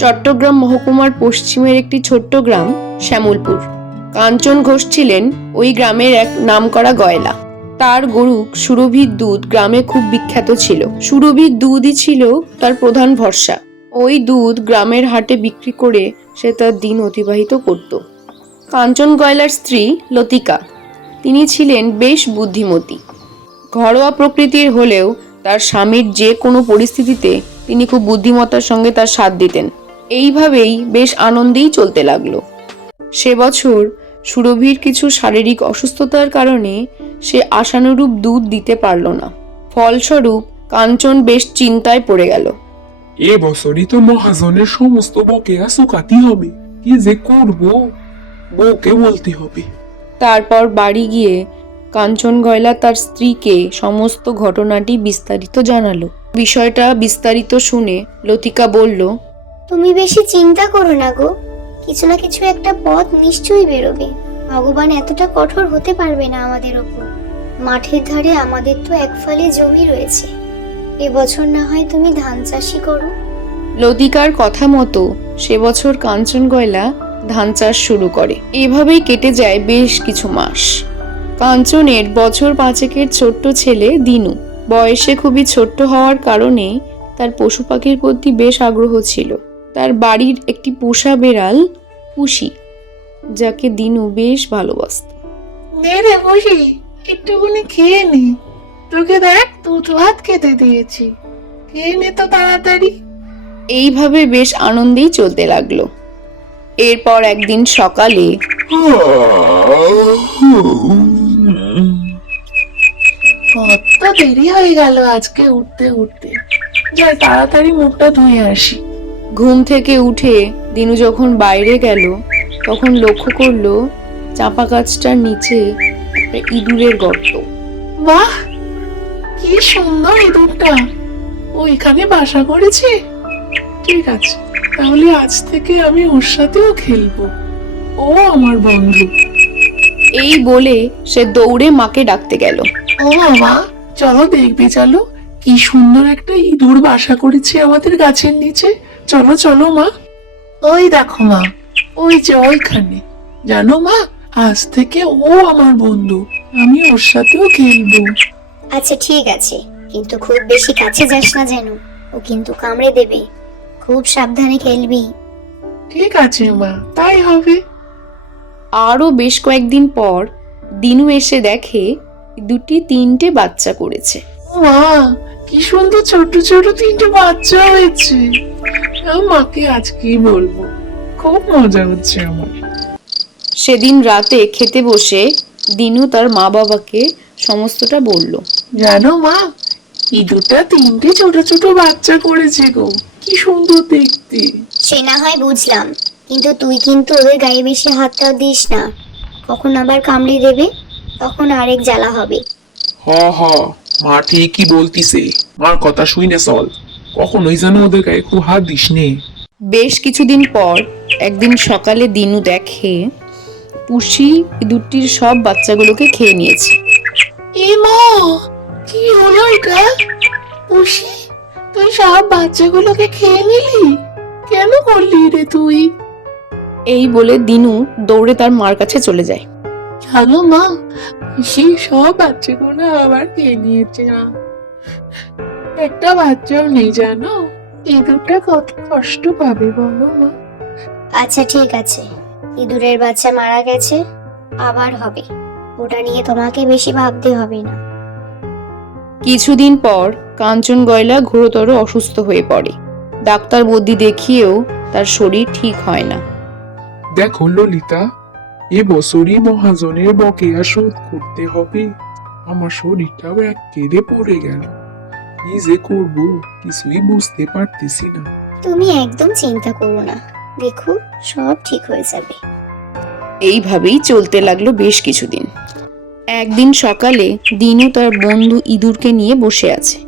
চট্টগ্রাম মহকুমার পশ্চিমের একটি ছোট্ট গ্রাম শ্যামলপুর। কাঞ্চন ঘোষ ছিলেন ওই গ্রামের এক নামকরা গয়লা। তার গরু সুরভির দুধ গ্রামে খুব বিখ্যাত ছিল। সুরভির দুধই ছিল তার প্রধান ভরসা। ওই দুধ গ্রামের হাটে বিক্রি করে সে তার দিন অতিবাহিত করত। কাঞ্চন গয়লার স্ত্রী লতিকা, তিনি ছিলেন বেশ বুদ্ধিমতী। ঘরোয়া প্রকৃতির হলেও তার স্বামীর যে কোনো পরিস্থিতিতে তিনি খুব বুদ্ধিমত্তার সঙ্গে তার সাথ দিতেন। এইভাবেই বেশ আনন্দেই চলতে লাগলো। সে বছর সুরভির কিছু শারীরিক অসুস্থতার কারণে সে আশানুরূপ দুধ দিতে পারল না। ফলস্বরূপ কাঞ্চন বেশ চিন্তায় পড়ে গেল। এ বছরই তো মহাজনের সমস্ত বকেয়া চুকাতে হবে, কি যে করব, বউকে বলতে হবে। তারপর বাড়ি গিয়ে কাঞ্চন গয়লা তার স্ত্রীকে সমস্ত ঘটনাটি বিস্তারিত জানালো। বিষয়টা বিস্তারিত শুনে লতিকা বলল, তুমি বেশি চিন্তা করো না গো, কিছু না কিছু একটা পথ নিশ্চয়ই বেরোবে। ভগবান এতটা কঠোর হতে পারবে না আমাদের ওপর। মাঠের ধারে আমাদের তো এক ফালি জমি রয়েছে, এবছর না হয় তুমি ধান চাষই করো। লতিকার কথা মতো সে বছর কাঞ্চন গয়লা ধান চাষ শুরু করে। এভাবেই কেটে যায় বেশ কিছু মাস। কাঞ্চনের বছর 5 ছোট্ট ছেলে দিনু। বয়সে খুবই ছোট্ট হওয়ার কারণে তার পশু পাখির প্রতি বেশ আগ্রহ ছিল। তার বাড়ির একটি পোষা বেড়াল পুষি, যাকে দিনু বেশ ভালোবাসত। নে রে বসি, একটুখানি খেয়ে নে। তোকে দেখ, দুধ ভাত খেতে দিয়েছি, খেয়ে নে তো তাড়াতাড়ি। এইভাবে বেশ আনন্দেই চলতে লাগলো। এরপর একদিন সকালে কত দেরি হয়ে গেল আজকে উঠতে উঠতে, যাই তাড়াতাড়ি মুখটা ধুয়ে আসি। ঘুম থেকে উঠে দিনু যখন বাইরে গেল তখন লক্ষ্য করলো চাপা গাছটার নিচে একটা ইঁদুরের গর্ত। বাহ, কি সুন্দর ইঁদুরটা, ও এখানে বাসা করেছে। ঠিক আছে, তাহলে আজ থেকে আমি ওর সাথেও খেলবো, ও আমার বন্ধু। এই বলে সে দৌড়ে মাকে ডাকতে গেল। ও মামা, চলো দেখবে, চলো কি সুন্দর একটা ইঁদুর বাসা করেছে আমাদের গাছের নিচে। চলো চলো মা, ওই দেখো মা, ওই যে ওইখানে। জানো মা, আজ থেকে ও আমার বন্ধু, আমি ওর সাথেও খেলবো। আচ্ছা ঠিক আছে, কিন্তু খুব বেশি কাছে যাস না যেন, ও কিন্তু কামড়ে দেবে। খুব সাবধানে খেলবি। ঠিক আছে মা, তাই হবে। আরো বেশ কয়েকদিন পর দিনু এসে দেখে 2-3টে বাচ্চা করেছে। মা, কি সুন্দর ছোট ছোট 3টে বাচ্চা হয়েছে। মাকে আজকেই বলবো, খুব মজা হচ্ছে আমার। সেদিন রাতে খেতে বসে দিনু তার মা বাবাকে সমস্তটা বলল। জানো মা, ইঁদুরটা 3টে ছোট ছোট বাচ্চা করেছে গো, কি সুন্দর দেখতে। সে না হয় বুঝলাম, কিন্তু তুই কিন্তু ওদের গায়ে বেশি হাতটা দিস না, কখন আবার কামড়ে দেবে, তখন আরেক জ্বালা হবে। হ হ, মা ঠিকই বলতিছে, মার কথা শুই না চল, কখনোই যেন ওদের গায়ে খুব হাত দিস নে। বেশ কিছুদিন পর একদিন সকালে দিনু দেখে পুষি ইঁদুরটির সব বাচ্চাগুলোকে খেয়ে নিয়েছে। এ মা, কি হলো এটা? পুষি, তুই সব বাচ্চাগুলোকে খেয়ে নিলি? কেন করলি রে তুই? এই বলে দিনু দৌড়ে তার মার কাছে চলে যায়। জানো মা, পুষি সব বাচ্চাগুলো আবার খেয়ে নিয়েছে না, একটা বাচ্চাও নেই জানো। ইঁদুরটা কত কষ্ট পাবে বলো মা। আচ্ছা ঠিক আছে, ইঁদুরের বাচ্চা মারা গেছে, আবার হবে, ওটা নিয়ে তোমাকে বেশি ভাবতে হবে না। কিছুদিন পর কাঞ্চন গয়লা ঘোরতর অসুস্থ হয়ে পড়ে। ডাক্তার বুদ্ধি দেখিয়েও তার শরীর ঠিক হয় না। দেখো ললিতা, এ বছরই মহাজনের বকেয়া শোধ করতে হবে। আমার শরীরটাও এক কেঁদে পড়ে গেল, কি যে করবো কিছুই বুঝতে পারতেছি না। তুমি একদম চিন্তা করো না, দেখো সব ঠিক হয়ে যাবে। এইভাবেই চলতে লাগলো বেশ কিছুদিন। একদিন সকালে দিনু তার বন্ধু ইঁদুরকে নিয়ে বসে আছে।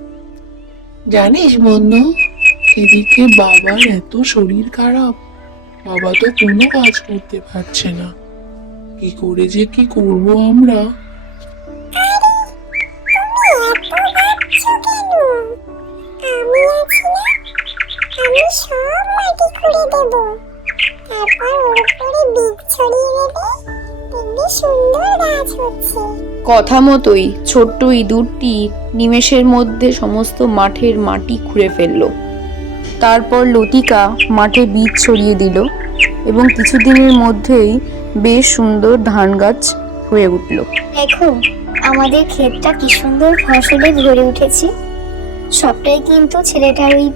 জানিস বন্ধু, এদিকে বাবার এত শরীর খারাপ, বাবা তো কোনো কাজ করতে পারছে না, কি করে যে কি করব আমরা। তুমি এত ভাবছো কেন? আমি আছি না, দেব, তারপর ওর উপরে বীজ ছড়িয়ে দেবে, দেখবি সুন্দর গাছ হচ্ছে। কথা মতোই ছোট্ট ইঁদুরটি নিমেষের মধ্যে সমস্ত মাঠের মাটি খুঁড়ে ফেলল। তারপর লতিকা মাঠে বীজ ছড়িয়ে দিল এবং কিছুদিনের মধ্যেই বেশ সুন্দর ধান গাছ হয়ে উঠল। দেখো আমাদের ক্ষেতটা কি সুন্দর ফসলে ভরে উঠেছে। সবটাই কিন্তু ছেলেটার ওই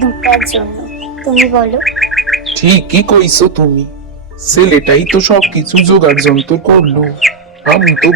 দুটার জন্য, তুমি বলো? ঠিকই কইছো তুমি, ছেলেটাই তো সবকিছু জোগাড় যন্ত্র করলো, আমি তো